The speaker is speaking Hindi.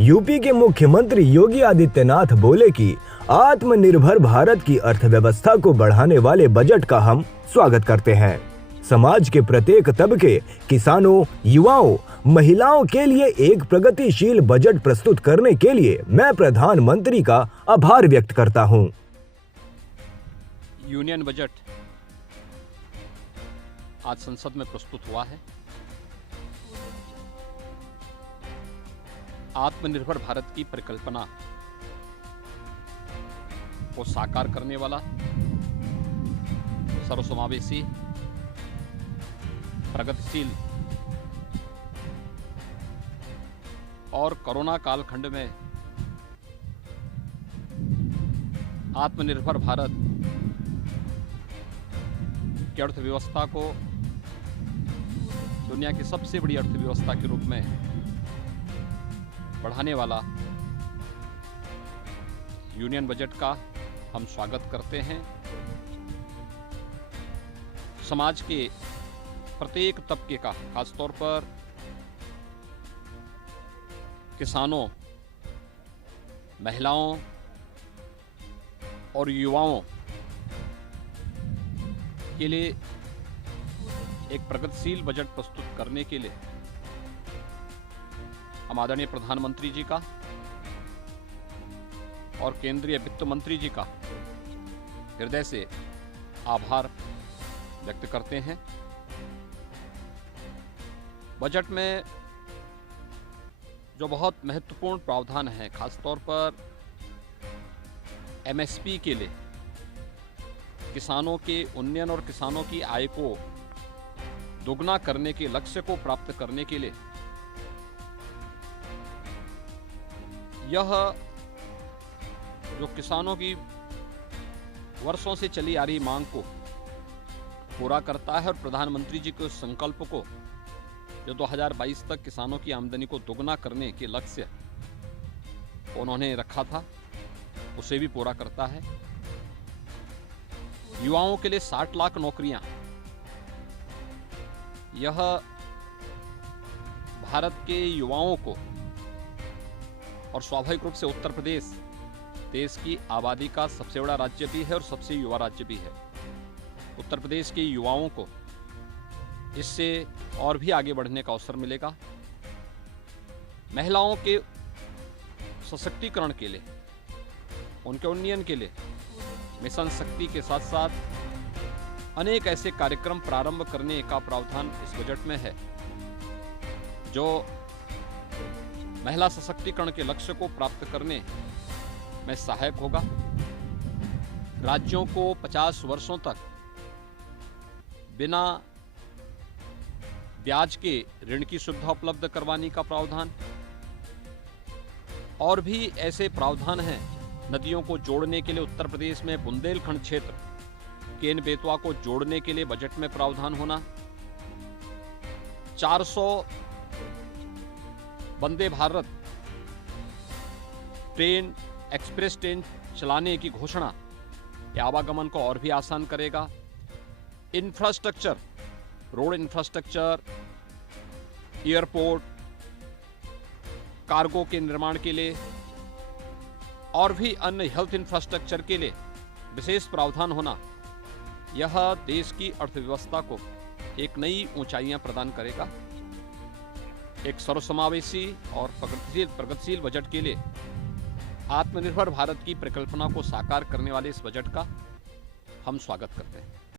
यूपी के मुख्यमंत्री योगी आदित्यनाथ बोले कि आत्मनिर्भर भारत की अर्थव्यवस्था को बढ़ाने वाले बजट का हम स्वागत करते हैं। समाज के प्रत्येक तबके, किसानों, युवाओं, महिलाओं के लिए एक प्रगतिशील बजट प्रस्तुत करने के लिए मैं प्रधानमंत्री का आभार व्यक्त करता हूं। यूनियन बजट आज संसद में प्रस्तुत हुआ है। आत्मनिर्भर भारत की परिकल्पना को साकार करने वाला सर्वसमावेशी, प्रगतिशील और कोरोना कालखंड में आत्मनिर्भर भारत की अर्थव्यवस्था को दुनिया की सबसे बड़ी अर्थव्यवस्था के रूप में बढ़ाने वाला यूनियन बजट का हम स्वागत करते हैं। समाज के प्रत्येक तबके का, खासतौर पर किसानों, महिलाओं और युवाओं के लिए एक प्रगतिशील बजट प्रस्तुत करने के लिए हम आदरणीय प्रधानमंत्री जी का और केंद्रीय वित्त मंत्री जी का हृदय से आभार व्यक्त करते हैं। बजट में जो बहुत महत्वपूर्ण प्रावधान है, खासतौर पर एमएसपी के लिए, किसानों के उन्नयन और किसानों की आय को दोगुना करने के लक्ष्य को प्राप्त करने के लिए यह जो किसानों की वर्षों से चली आ रही मांग को पूरा करता है और प्रधानमंत्री जी के उस संकल्प को जो 2022 तक किसानों की आमदनी को दोगुना करने के लक्ष्य उन्होंने रखा था, उसे भी पूरा करता है। युवाओं के लिए 60 लाख नौकरियां, यह भारत के युवाओं को, और स्वाभाविक रूप से उत्तर प्रदेश देश की आबादी का सबसे बड़ा राज्य भी है और सबसे युवा राज्य भी है। उत्तर प्रदेश के युवाओं को इससे और भी आगे बढ़ने का अवसर मिलेगा। महिलाओं के सशक्तिकरण के लिए, उनके उन्नयन के लिए मिशन शक्ति के साथ साथ अनेक ऐसे कार्यक्रम प्रारंभ करने का प्रावधान इस बजट में है जो महिला सशक्तिकरण के लक्ष्य को प्राप्त करने में सहायक होगा। राज्यों को 50 वर्षों तक बिना ब्याज के ऋण की सुविधा उपलब्ध करवाने का प्रावधान, और भी ऐसे प्रावधान हैं। नदियों को जोड़ने के लिए उत्तर प्रदेश में बुंदेलखंड क्षेत्र, केन बेतवा को जोड़ने के लिए बजट में प्रावधान होना, 400 Vande Bharat train, express train चलाने की घोषणा, यह आवागमन को और भी आसान करेगा। Infrastructure, road infrastructure, airport, cargo के निर्माण के लिए और भी अन्य हेल्थ इंफ्रास्ट्रक्चर के लिए विशेष प्रावधान होना, यह देश की अर्थव्यवस्था को एक नई ऊंचाइयां प्रदान करेगा। एक सर्वसमावेशी और प्रगतिशील बजट के लिए आत्मनिर्भर भारत की परिकल्पना को साकार करने वाले इस बजट का हम स्वागत करते हैं।